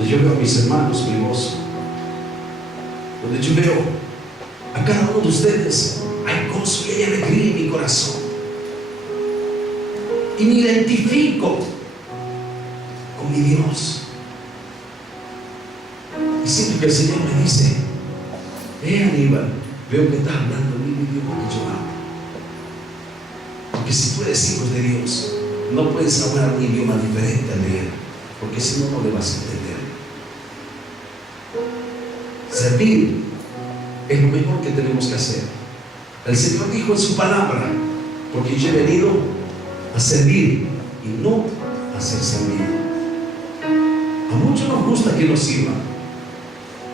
donde yo veo a mis hermanos, mi gozo, donde yo veo a cada uno de ustedes, hay gozo y hay alegría en mi corazón, y me identifico con mi Dios, y siento que el Señor me dice: Aníbal, veo que estás hablando el mismo idioma que yo hablo. Porque si tú eres hijo de Dios, no puedes hablar un idioma diferente al de Él, porque si no, no le vas a entender. Servir es lo mejor que tenemos que hacer. El Señor dijo en su palabra: porque yo he venido a servir y no a ser servido. A muchos nos gusta que nos sirvan.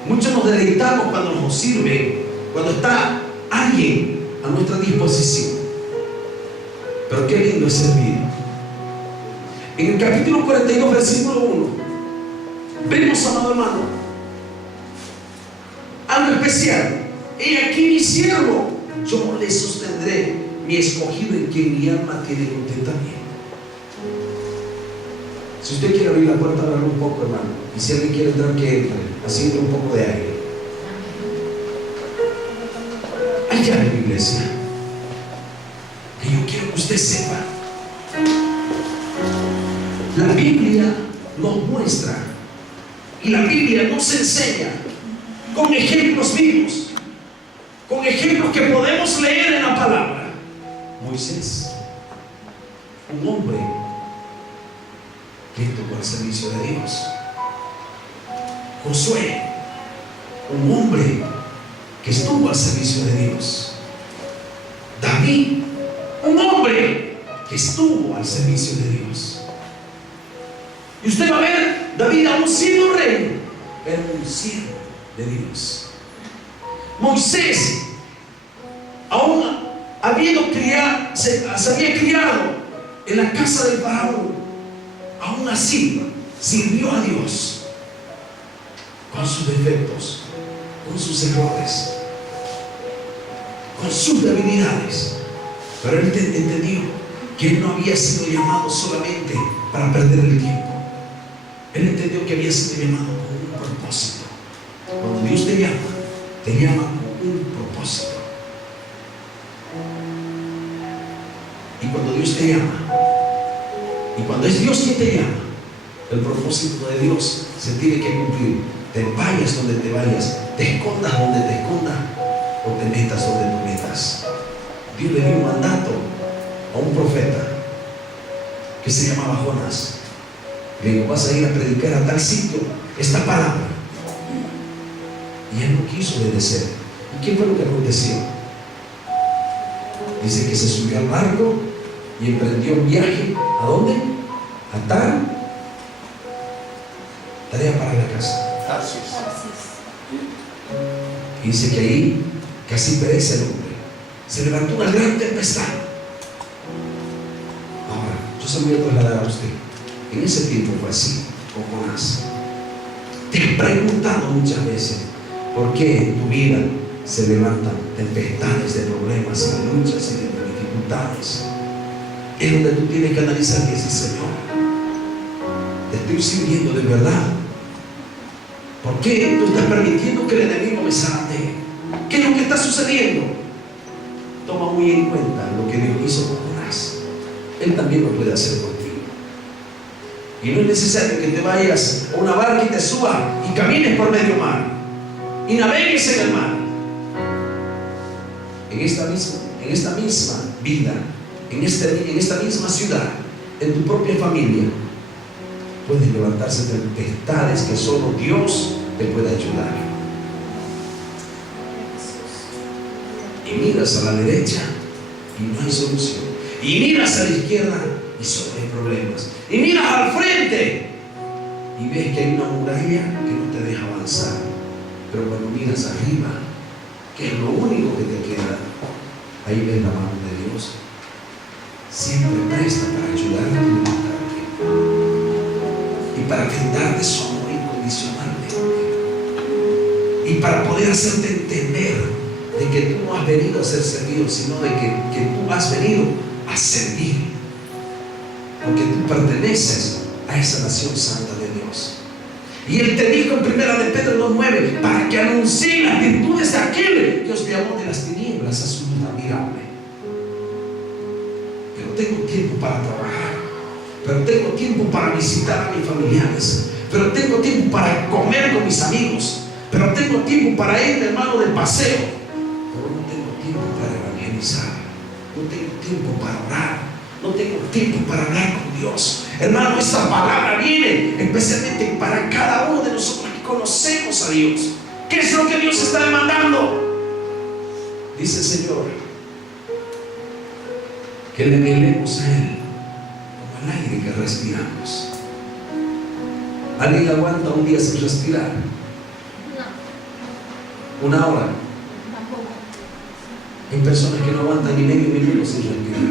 Muchos nos deleitamos cuando nos sirve, cuando está alguien a nuestra disposición. Pero qué lindo es servir. En el capítulo 42, versículo 1, vemos, amado hermano, algo especial. He aquí mi siervo, yo le sostendré, mi escogido en quien mi alma tiene contentamiento. Si usted quiere abrir la puerta, abra un poco, hermano. Y si alguien quiere entrar, que entre, haciendo un poco de aire. Hay llave en la iglesia. Y yo quiero que usted sepa: la Biblia nos muestra, y la Biblia nos enseña con ejemplos vivos, con ejemplos que podemos leer en la palabra. Moisés, un hombre que estuvo al servicio de Dios. Josué, un hombre que estuvo al servicio de Dios. David, un hombre que estuvo al servicio de Dios. Y usted va a ver, David, aún siendo rey, era un siervo de Dios. Moisés, aún se había criado en la casa del faraón, aún así sirvió a Dios con sus defectos, con sus errores, con sus debilidades. Pero él entendió que él no había sido llamado solamente para perder el tiempo. Él entendió que había sido llamado con un propósito. Cuando Dios te llama con un propósito. Y cuando Dios te llama, y cuando es Dios quien te llama, el propósito de Dios se tiene que cumplir. Te vayas donde te vayas, te escondas donde te escondas, o te metas donde te metas. Dios le dio un mandato a un profeta que se llamaba Jonás. Le dijo: vas a ir a predicar a tal sitio esta palabra. Y él no quiso obedecer. ¿Y qué fue lo que aconteció? Dice que se subió al barco y emprendió un viaje. ¿A dónde? A tarea para la casa. Y dice que ahí casi perece el hombre. Se levantó una gran tempestad. Ahora, yo se lo voy a trasladar a usted. En ese tiempo fue así con Jonás. Te he preguntado muchas veces por qué en tu vida se levantan tempestades de problemas y de luchas y de dificultades. Es donde tú tienes que analizar y decir: Señor, te estoy sirviendo de verdad. ¿Por qué tú estás permitiendo que el enemigo me salte? ¿Qué es lo que está sucediendo? Toma muy en cuenta lo que Dios hizo con Jonás. Él también lo puede hacer contigo. Y no es necesario que te vayas a una barca y te subas y camines por medio mar y navegues en el mar. En esta misma vida, en esta misma ciudad, en tu propia familia, pueden levantarse tempestades que solo Dios te puede ayudar. Y miras a la derecha y no hay solución. Y miras a la izquierda y solo hay problemas. Y miras al frente y ves que hay una muralla que no te deja avanzar. Pero cuando miras arriba, que es lo único que te queda, ahí ves la mano de Dios, siempre presta para ayudarte y levantarte, y para brindarte su amor incondicionalmente, y para poder hacerte entender de que tú no has venido a ser servido, sino de que tú has venido a servir, porque tú perteneces a esa nación santa de Dios. Y Él te dijo en 1 Pedro 2:9, para que anuncie las virtudes de aquel que os llamó de las tinieblas a su luz admirable. Pero tengo tiempo para trabajar, pero tengo tiempo para visitar a mis familiares, pero tengo tiempo para comer con mis amigos, pero tengo tiempo para irme, hermano, de paseo, pero no tengo tiempo para evangelizar, no tengo tiempo para orar, no tengo tiempo para hablar con Dios. Hermano, esta palabra viene especialmente para cada uno de nosotros que conocemos a Dios. ¿Qué es lo que Dios está demandando? Dice el Señor que le anhelemos a Él como el aire que respiramos. ¿Alguien aguanta un día sin respirar? ¿Una hora? Hay personas que no aguantan ni medio minuto sin respirar.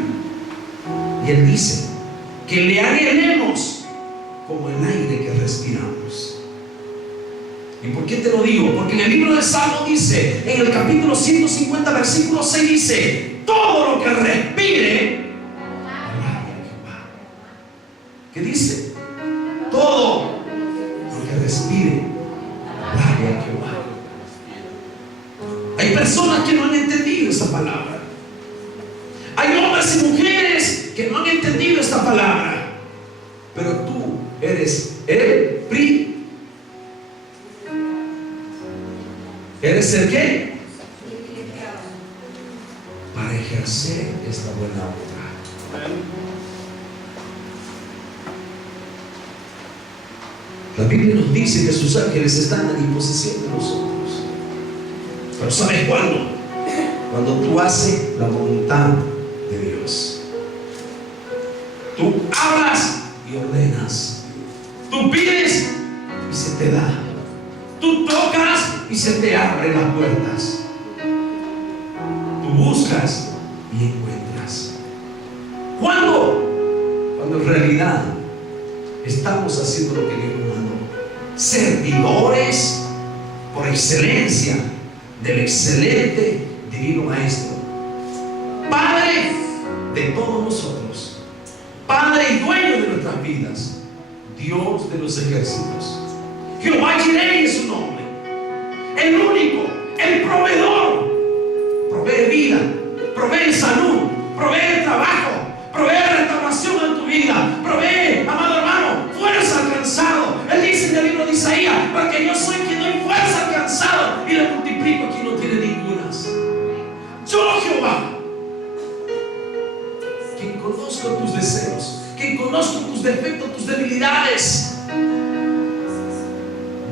Y Él dice que le anhelemos como el aire que respiramos. ¿Y por qué te lo digo? Porque en el libro de Salmo dice, en el capítulo 150, versículo 6 dice, todo lo que respire, alabe a Jehová. ¿Qué dice? Todo lo que respire, alabe a Jehová. Hay personas que no han entendido esta palabra. Hay hombres y mujeres que no han entendido esta palabra. Pero tú eres el ¿eres el qué? Para ejercer esta buena obra. La Biblia nos dice que sus ángeles están a disposición de nosotros. Pero ¿sabes cuándo? Cuando tú haces la voluntad de Dios. Tú hablas y ordenas. Tú pides y se te da. Tú tocas y se te abren las puertas. Tú buscas y encuentras. ¿Cuándo? Cuando en realidad estamos haciendo lo que Dios nos mandó. Servidores por excelencia del excelente divino Maestro, Padre de todos nosotros, Padre y dueño de nuestras vidas, Dios de los ejércitos. Jehová Jireh es su nombre, el único, el proveedor. Provee vida, provee salud, provee trabajo, provee restauración en tu vida, provee, amado hermano, fuerza al cansado. Él dice en el libro de Isaías, porque yo soy quien doy fuerza al cansado y le multiplico a quien no tiene ningunas. Yo, Jehová, quien conozco tus deseos, quien conozco tus defectos, tus debilidades.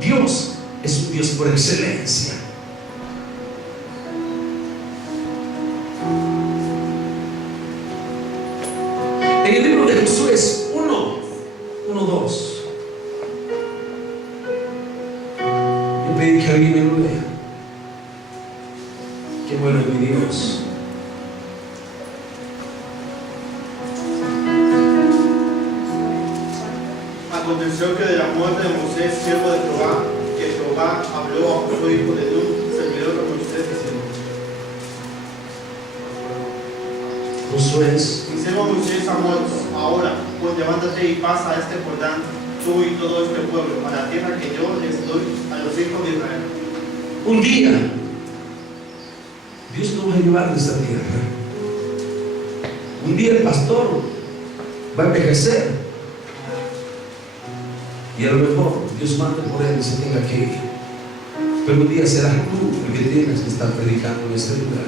Dios es un Dios por excelencia. En el libro de Josué 1:2, yo pedí que alguien me lo lea. Qué bueno es mi Dios. Aconteció que de la muerte de Moisés, siervo de Jehová, que Jehová habló a Josué, hijo de Nun, servidor de Moisés, diciendo: Josué, mi siervo Moisés ha muerto. Ahora, pues levántate y pasa a este Jordán, tú y todo este pueblo, a la tierra que yo les doy a los hijos de Israel. un día Dios nos va a llevar de esta tierra. Un día el pastor va a envejecer y a lo mejor Dios manda por él y se tenga que ir. Pero un día serás tú el que tienes que estar predicando en este lugar.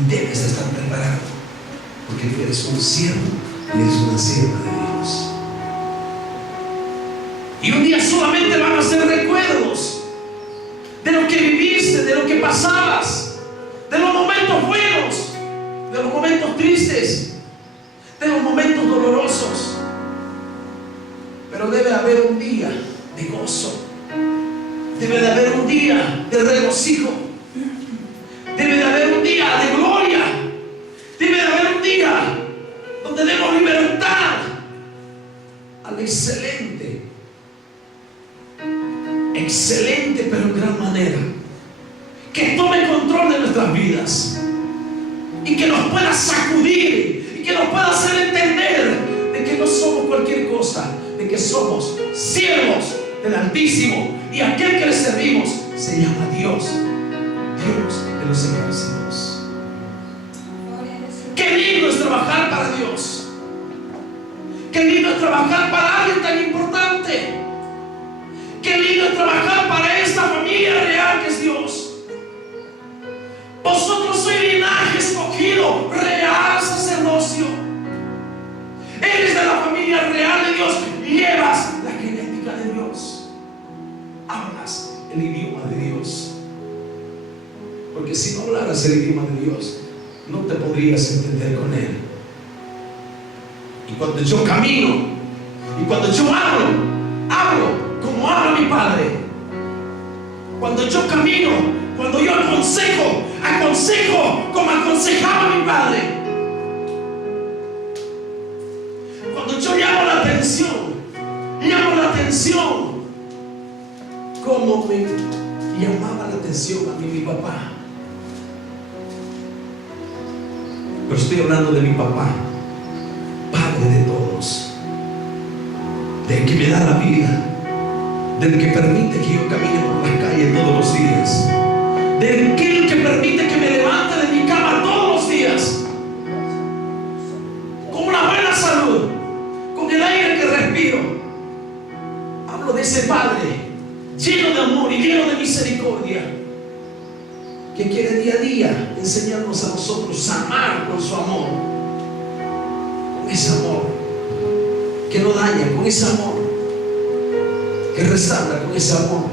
Y debes estar preparado, porque tú eres un siervo y eres una sierva de Dios. Y un día solamente van a ser recuerdos de lo que viviste, de lo que pasabas, de los momentos buenos, de los momentos tristes, de los momentos dolorosos. Pero debe haber un día de gozo, debe de haber un día de regocijo, debe de haber un día de gloria, debe de haber un día donde demos libertad al excelente, pero en gran manera, que tome control de nuestras vidas y que nos pueda sacudir y que nos pueda hacer entender de que no somos cualquier cosa, de que somos siervos el Altísimo, y aquel que le servimos se llama Dios, Dios de los ejércitos. Qué lindo es trabajar para Dios. Qué lindo es trabajar para alguien tan importante. Qué lindo es trabajar para esta familia real que es Dios. Vosotros sois linaje escogido, real sacerdocio. Eres de la familia real de Dios. Llevas la genética de Dios. Hablas el idioma de Dios. Porque si no hablaras el idioma de Dios, no te podrías entender con Él. Y cuando yo camino, y cuando yo hablo como habla mi Padre. Cuando yo camino, cuando yo aconsejo como aconsejaba mi Padre. Cuando yo llamo la atención como me llamaba la atención a mí mi papá. Pero estoy hablando de mi papá, Padre de todos, del que me da la vida, del que permite que yo camine por las calles todos los días, del que permite que me levante de mi cama todos los días con una buena salud, con el aire que respiro. Hablo de ese Padre lleno de amor y lleno de misericordia, que quiere día a día enseñarnos a nosotros a amar con su amor, con ese amor que no daña, con ese amor que restaura, con ese amor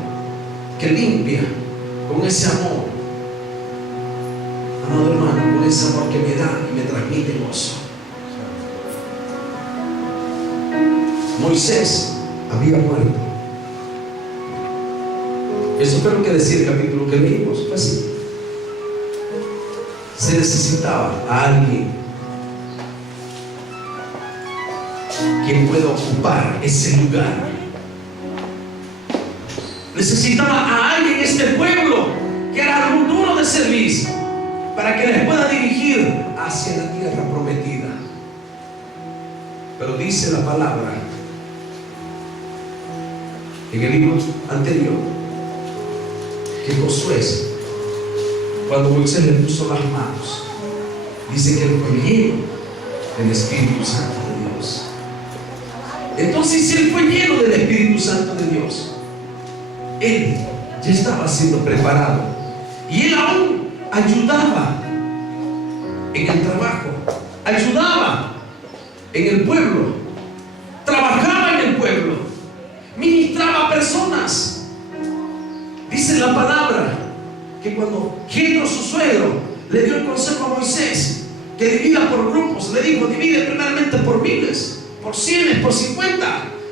que limpia, con ese amor, amado hermano, con ese amor que me da y me transmite gozo. Moisés había muerto. Eso fue lo que decía el capítulo que leímos. Fue así. Se necesitaba a alguien quien pueda ocupar ese lugar. Necesitaba a alguien en este pueblo que era algo duro de servir, para que les pueda dirigir hacia la tierra prometida. Pero dice la palabra en el libro anterior que Josué, cuando Moisés le puso las manos, dice que él fue lleno del Espíritu Santo de Dios. Entonces, si él fue lleno del Espíritu Santo de Dios, él ya estaba siendo preparado, y él aún ayudaba en el trabajo, ayudaba en el pueblo, trabajaba en el pueblo, ministraba a personas. Dice la palabra que cuando Jetro, su suegro, le dio el consejo a Moisés que divida por grupos, le dijo: divide primeramente por miles, por cienes, por 50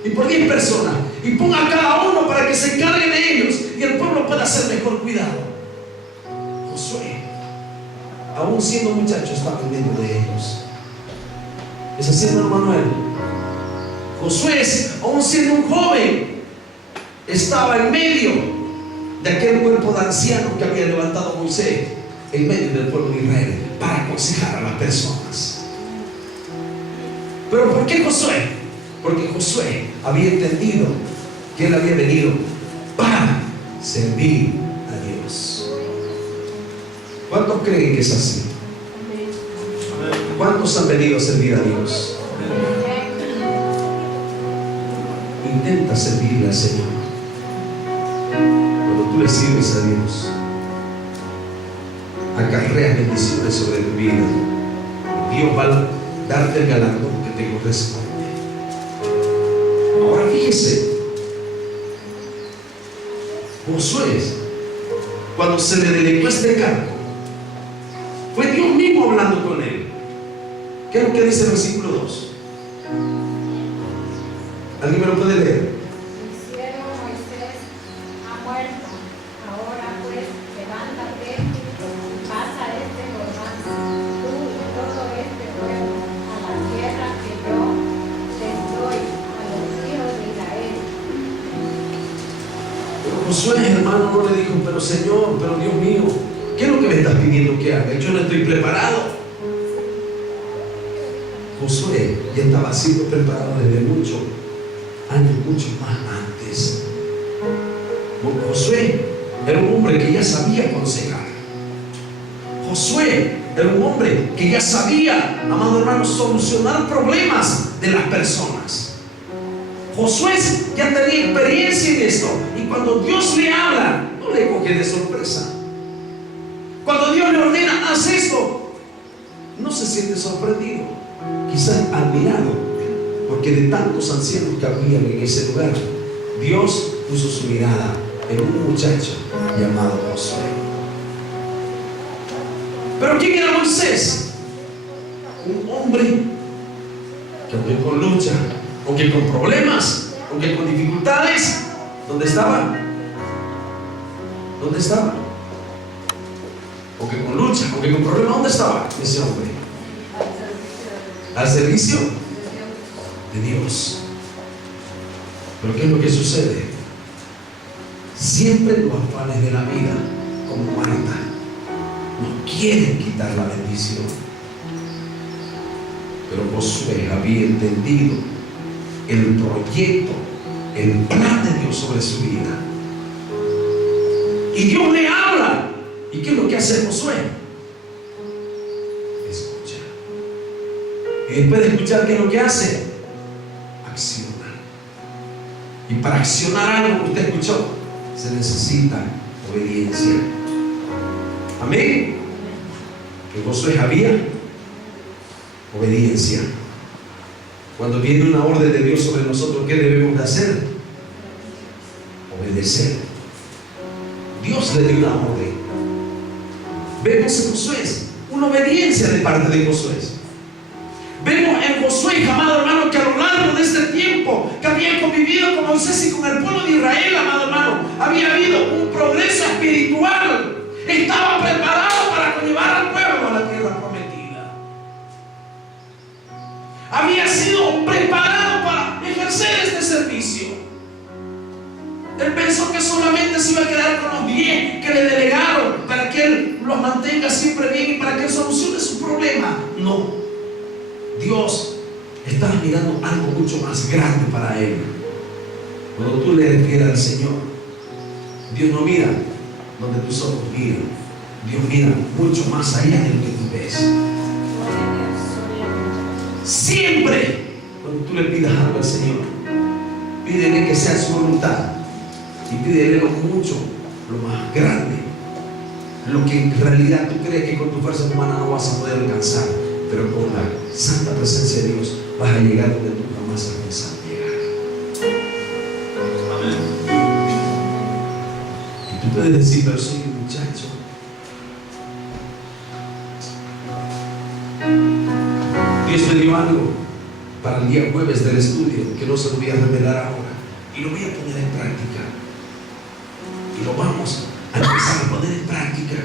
y por 10 personas, y ponga a cada uno para que se encargue de ellos y el pueblo pueda ser mejor cuidado. Josué, aún siendo muchacho, estaba en medio de ellos. ¿Es así, hermano Manuel? Josué, aún siendo un joven, estaba en medio de aquel cuerpo de ancianos que había levantado Moisés en medio del pueblo de Israel para aconsejar a las personas. ¿Pero por qué Josué? Porque Josué había entendido que él había venido para servir a Dios. ¿Cuántos creen que es así? ¿Cuántos han venido a servir a Dios? Intenta servirle al Señor. Cuando tú le sirves a Dios, acarreas bendiciones sobre tu vida. Dios va a darte el galardón que te corresponde. Ahora fíjese, Josué, cuando se le delegó este cargo, fue Dios mismo hablando con él. ¿Qué es lo que dice el versículo 2? ¿Alguien me lo puede leer? Mi siervo Moisés ha muerto. Ahora pues, levántate y pasa este Jordán, tú y todo este pueblo, a la tierra que yo les doy a los hijos de Israel. Pero Josué, hermano, no le dijo: pero Señor, pero Dios mío, ¿qué es lo que me estás pidiendo que haga? Yo no estoy preparado. Josué ya estaba siendo preparado desde muchos años, mucho más antes. Josué era un hombre que ya sabía aconsejar. Josué era un hombre que ya sabía, amado hermano, solucionar problemas de las personas. Josué ya tenía experiencia en esto, y cuando Dios le habla, no le coge de sorpresa. Cuando Dios le ordena, haz esto, no se siente sorprendido, quizás admirado, porque de tantos ancianos que habían en ese lugar, Dios puso su mirada en un muchacho llamado Josué. Pero ¿quién era Moisés? Un hombre que, aunque con lucha, aunque con problemas, aunque con dificultades, ¿dónde estaba? ¿Dónde estaba? Aunque con lucha, aunque con problemas, ¿dónde estaba ese hombre? Al servicio de Dios. Pero ¿qué es lo que sucede? Siempre los afanes de la vida, como Marta, nos quieren quitar la bendición. Pero Josué había entendido el proyecto, el plan de Dios sobre su vida. Y Dios le habla. ¿Y qué es lo que hace Josué? Escucha. Y después de escuchar, ¿qué es lo que hace? Acciona. Y para accionar algo que usted escuchó, se necesita obediencia. Amén. Que Josué había obediencia. Cuando viene una orden de Dios sobre nosotros, ¿qué debemos de hacer? Obedecer. Dios le dio una orden. Vemos en Josué una obediencia de parte de Josué. Vemos en Josué, amado hermano, que a lo largo de este tiempo que había convivido con Moisés y con el pueblo de Israel, amado hermano, había habido un progreso espiritual. Estaba preparado para llevar al pueblo a la tierra prometida. Había sido preparado para ejercer este servicio. Él pensó que solamente se iba a quedar con los 10 que le delegaron para que él los mantenga siempre bien y para que él solucione su problema. No. Dios estaba mirando algo mucho más grande para él. Cuando tú le refieres al Señor, Dios no mira donde tus ojos miran. Dios mira mucho más allá de lo que tú ves. Siempre cuando tú le pidas algo al Señor, pídele que sea su voluntad. Y pídele lo mucho, lo más grande, lo que en realidad tú crees que con tu fuerza humana no vas a poder alcanzar, pero con la santa presencia de Dios vas a llegar donde tú jamás has pensado llegar. Y tú puedes decir, pero soy un muchacho. Dios me dio algo para el día jueves del estudio que no se lo voy a revelar ahora, y lo voy a poner en práctica. Y lo vamos a empezar a poner en práctica,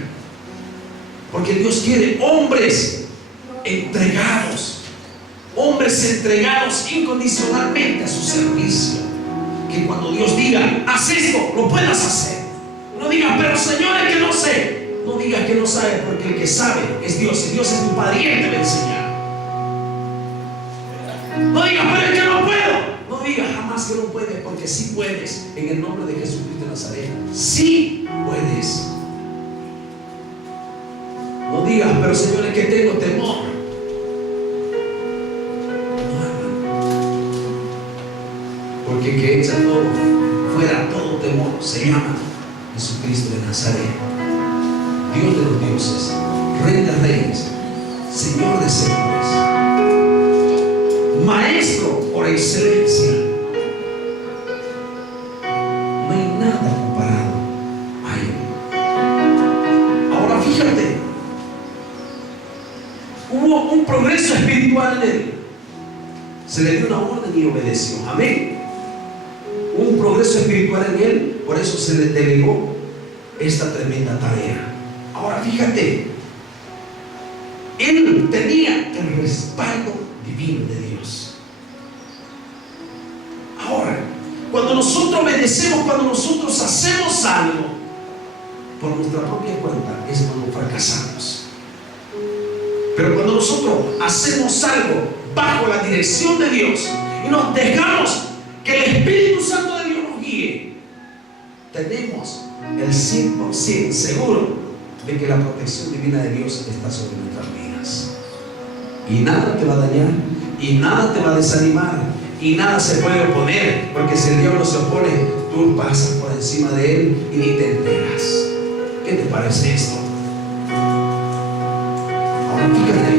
porque Dios quiere hombres entregados incondicionalmente a su servicio, que cuando Dios diga haz esto, lo puedas hacer. No digas, pero Señor, es que no sé. No digas que no sabes, porque el que sabe es Dios, y Dios es tu padre y te va a enseñar. No digas, pero es que no puedo. No digas jamás que no puedes, porque sí puedes. En el nombre de Jesucristo de Nazaret, sí puedes. No digas, pero Señor, es que tengo temor. No, hermano. Porque el que echa todo fuera todo temor se llama Jesucristo de Nazaret, Dios de los dioses, Rey de reyes, Señor de señores, Maestro por excelencia. No hay nada comparado a Él. Ahora fíjate, hubo un progreso espiritual en Él. Se le dio una orden y obedeció. Amén. Hubo un progreso espiritual en Él, por eso se le delegó esta tremenda tarea. Ahora fíjate, Él tenía el respaldo divino de Dios. Ahora, cuando nosotros obedecemos, cuando nosotros hacemos algo por nuestra propia cuenta, es cuando fracasamos. Pero cuando nosotros hacemos algo bajo la dirección de Dios y nos dejamos que el Espíritu Santo de Dios nos guíe, tenemos el 100% seguro de que la protección divina de Dios está sobre nuestras vidas. Y nada te va a dañar, y nada te va a desanimar, y nada se puede oponer, porque si el diablo se opone, tú pasas por encima de él y ni te enteras. ¿Qué te parece esto? Ahora fíjate,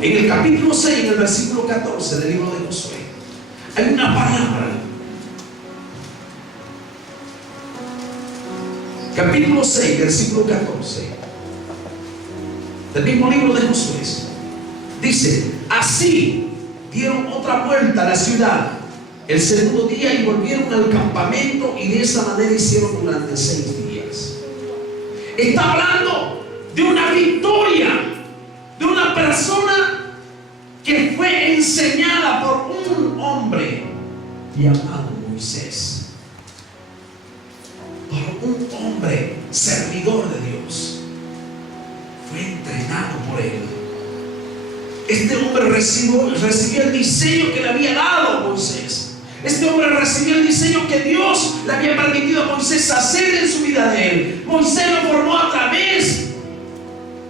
en el capítulo 6, en el versículo 14 del libro de Josué, hay una palabra. Capítulo 6, versículo 14 del mismo libro de Josué, dice: así dieron otra vuelta a la ciudad el segundo día y volvieron al campamento, y de esa manera hicieron durante 6 días. Está hablando de una victoria, de una persona que fue enseñada por un hombre llamado Moisés, por un hombre servidor de Dios. Fue entrenado por él. Este hombre recibió el diseño que le había dado Moisés. Este hombre recibió el diseño que Dios le había permitido a Moisés hacer en su vida de él. Moisés lo formó a través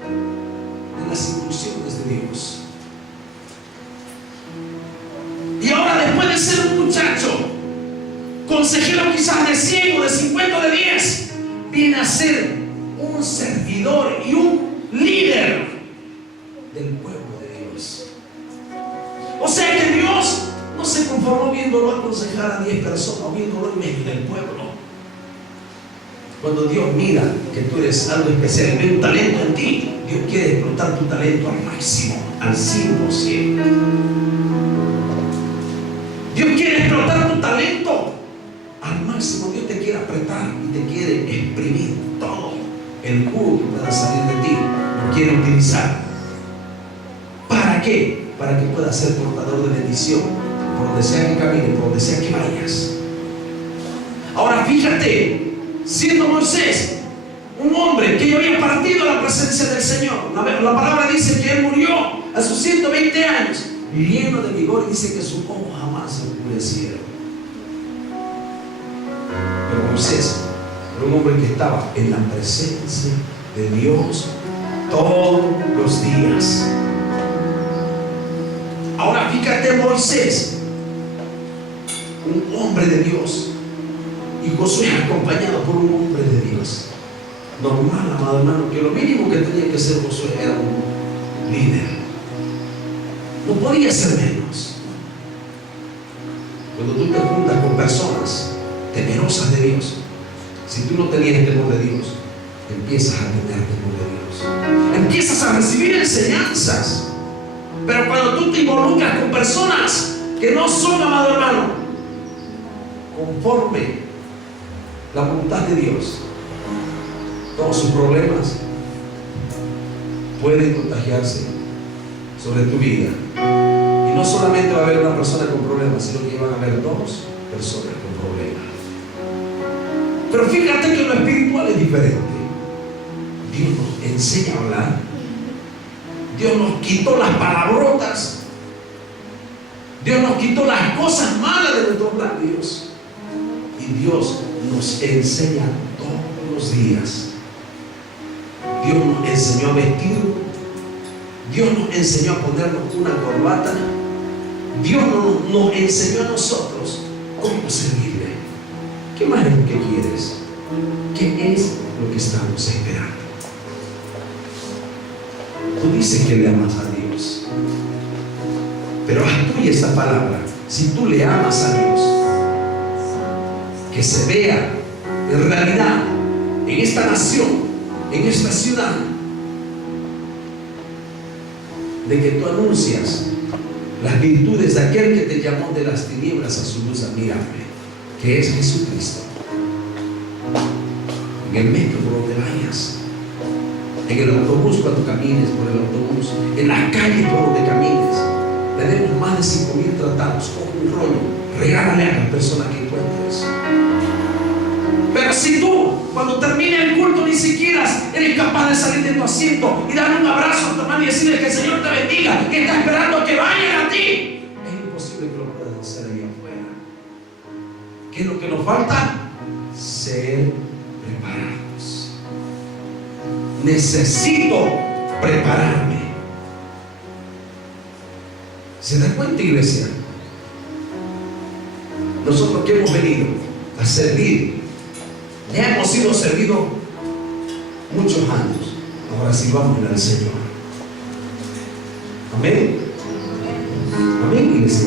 de las instrucciones de Dios. Y ahora, después de ser un muchacho, consejero quizás de 100 o de 50 o de 10, viene a ser un servidor y un líder del pueblo de Dios. O sea que Dios no se conformó viéndolo aconsejar a 10 personas o viéndolo en medio del pueblo. Cuando Dios mira que tú eres algo especial y ve un talento en ti, Dios quiere explotar tu talento al máximo, al 100%. Dios quiere explotar tu talento al máximo. Dios te quiere apretar y te quiere exprimir todo el jugo que pueda salir de ti. Lo quiere utilizar. ¿Para qué? Para que puedas ser portador de bendición por donde sea que camine, por donde sea que vayas. Ahora fíjate, siendo Moisés un hombre que ya había partido a la presencia del Señor, la palabra dice que él murió a sus 120 años, lleno de vigor, y dice que sus ojos jamás se oscurecieron. Pero Moisés era un hombre que estaba en la presencia de Dios todos los días. Ahora fíjate, Moisés, un hombre de Dios, y Josué acompañado por un hombre de Dios. Normal, amado hermano, que lo mínimo que tenía que ser Josué era un líder. No podía ser menos. Cuando tú te juntas con personas temerosas de Dios, si tú no tenías temor de Dios, empiezas a tener temor de Dios. Empiezas a recibir enseñanzas. Pero cuando tú te involucras con personas que no son, amado hermano, conforme la voluntad de Dios, todos sus problemas pueden contagiarse sobre tu vida. Y no solamente va a haber una persona con problemas, sino que van a haber 2 personas con problemas. Pero fíjate que lo espiritual es diferente. Dios nos enseña a hablar. Dios nos quitó las palabrotas. Dios nos quitó las cosas malas de nuestros labios. Y Dios nos enseña todos los días. Dios nos enseñó a vestir. Dios nos enseñó a ponernos una corbata. Dios nos enseñó a nosotros cómo servirle. ¿Qué más es lo que quieres? ¿Qué es lo que estamos esperando? Tú dices que le amas a Dios, pero haz tuya esta palabra. Si tú le amas a Dios, que se vea en realidad en esta nación, en esta ciudad, de que tú anuncias las virtudes de aquel que te llamó de las tinieblas a su luz admirable, que es Jesucristo. En el metro por donde vayas, en el autobús cuando camines por el autobús, en las calles por donde camines, tenemos más de 5,000 tratados. Coge un rollo, regálale a las personas que encuentres. Pero si tú, cuando termine el culto, ni siquiera eres capaz de salir de tu asiento y darle un abrazo a tu hermano y decirle que el Señor te bendiga, que está esperando que vayan a ti, es imposible que lo puedas hacer ahí afuera. ¿Qué es lo que nos falta? ser preparados. Necesito prepararme. ¿Se da cuenta, iglesia? Nosotros que hemos venido a servir, ya hemos sido servidos muchos años. Ahora sí vamos a ir al Señor. Amén. Amén, iglesia.